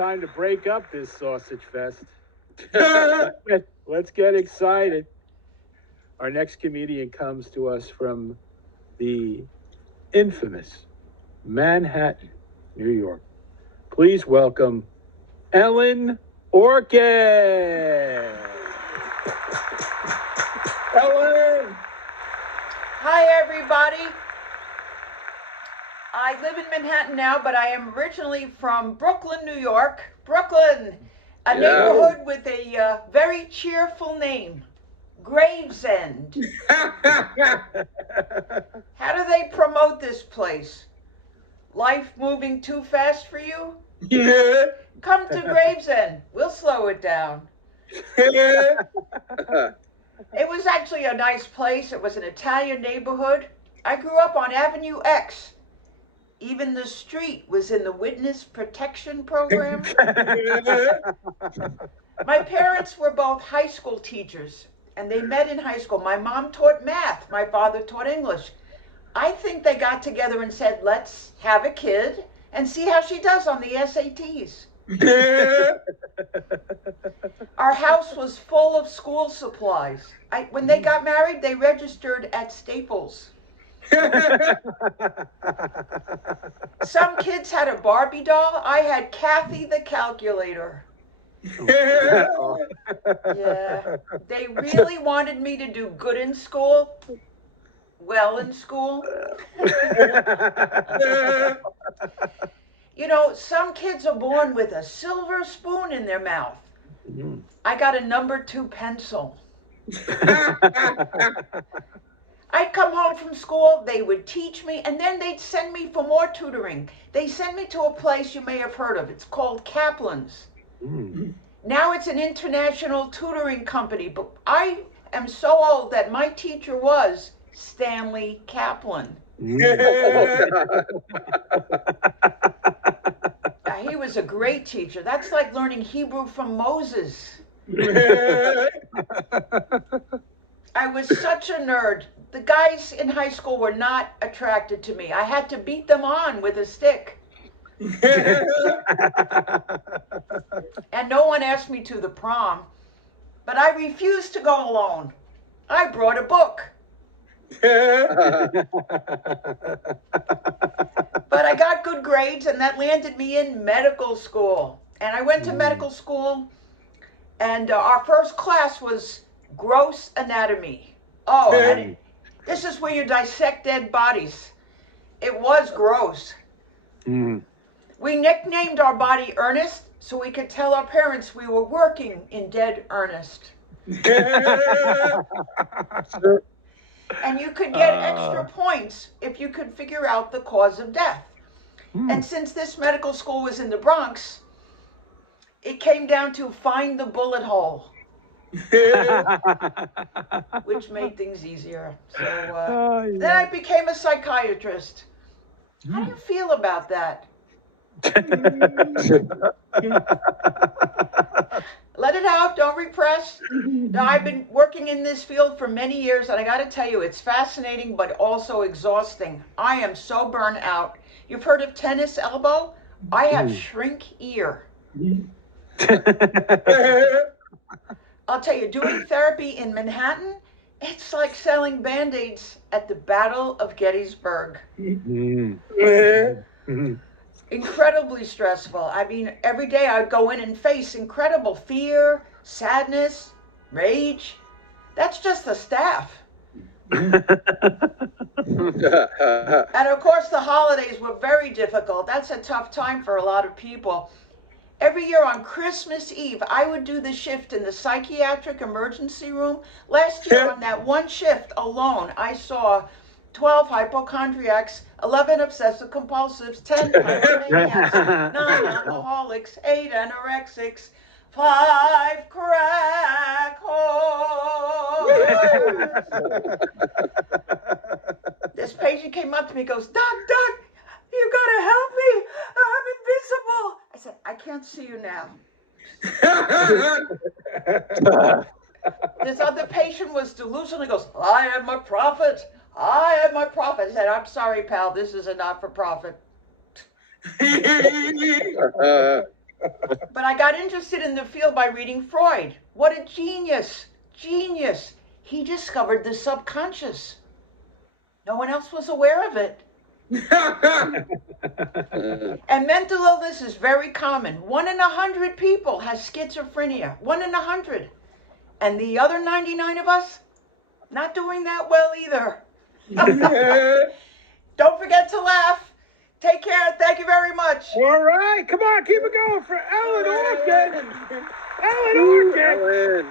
time to break up this sausage fest. Let's get excited. Our next comedian comes to us from the infamous Manhattan, New York. Please welcome Ellen Orchid. Ellen! Hi, everybody. I live in Manhattan now, but I am originally from Brooklyn, New York. Brooklyn, a neighborhood with a very cheerful name, Gravesend. How do they promote this place? Life moving too fast for you? Yeah. Come to Gravesend. We'll slow it down. Yeah. It was actually a nice place. It was an Italian neighborhood. I grew up on Avenue X. Even the street was in the witness protection program. My parents were both high school teachers, and they met in high school. My mom taught math. My father taught English. I think they got together and said, let's have a kid and see how she does on the SATs. Our house was full of school supplies. When they got married, they registered at Staples. Some kids had a Barbie doll. I had Kathy the calculator. Yeah. They really wanted me to do good in school. Well in school. You know, some kids are born with a silver spoon in their mouth. I got a number 2 pencil. I'd come home from school, they would teach me, and then they'd send me for more tutoring. They sent me to a place you may have heard of. It's called Kaplan's. Now it's an international tutoring company, but I am so old that my teacher was Stanley Kaplan. He was a great teacher. That's like learning Hebrew from Moses. I was such a nerd. The guys in high school were not attracted to me. I had to beat them on with a stick. And no one asked me to the prom, but I refused to go alone. I brought a book. But I got good grades, and that landed me in medical school. And I went to medical school, and our first class was gross anatomy. Oh, and this is where you dissect dead bodies. It was gross. We nicknamed our body Ernest so we could tell our parents we were working in dead earnest. And you could get extra points if you could figure out the cause of death. And since this medical school was in the Bronx, it came down to find the bullet hole. Which made things easier. So then I became a psychiatrist. How do you feel about that? Let it out, don't repress. Now, I've been working in this field for many years, and I got to tell you, it's fascinating but also exhausting. I am so burnt out. You've heard of tennis elbow? I have shrink ear. I'll tell you, doing therapy in Manhattan, it's like selling Band-Aids at the Battle of Gettysburg. Incredibly stressful. I mean, every day I would go in and face incredible fear, sadness, rage. That's just the staff. And of course, the holidays were very difficult. That's a tough time for a lot of people. Every year on Christmas Eve, I would do the shift in the psychiatric emergency room. Last year on that one shift alone, I saw 12 hypochondriacs, 11 obsessive compulsives, 10 pyromaniacs, 9 alcoholics, 8 anorexics, 5 crack whores. This patient came up to me and goes, Doc, you gotta help me. I'm invisible. I said, I can't see you now. This other patient was delusional. He goes, I am a prophet. I am a prophet. I said, I'm sorry, pal. This is a not-for-profit. But I got interested in the field by reading Freud. What a genius! Genius! He discovered the subconscious. No one else was aware of it. And mental illness is very common. 1 in 100 people has schizophrenia. 1 in 100. And the other 99 of us, not doing that well either. Don't forget to laugh. Take care. Thank you very much. All right, come on, keep it going for Ellen Orchid. Ellen Orchid. Ellen.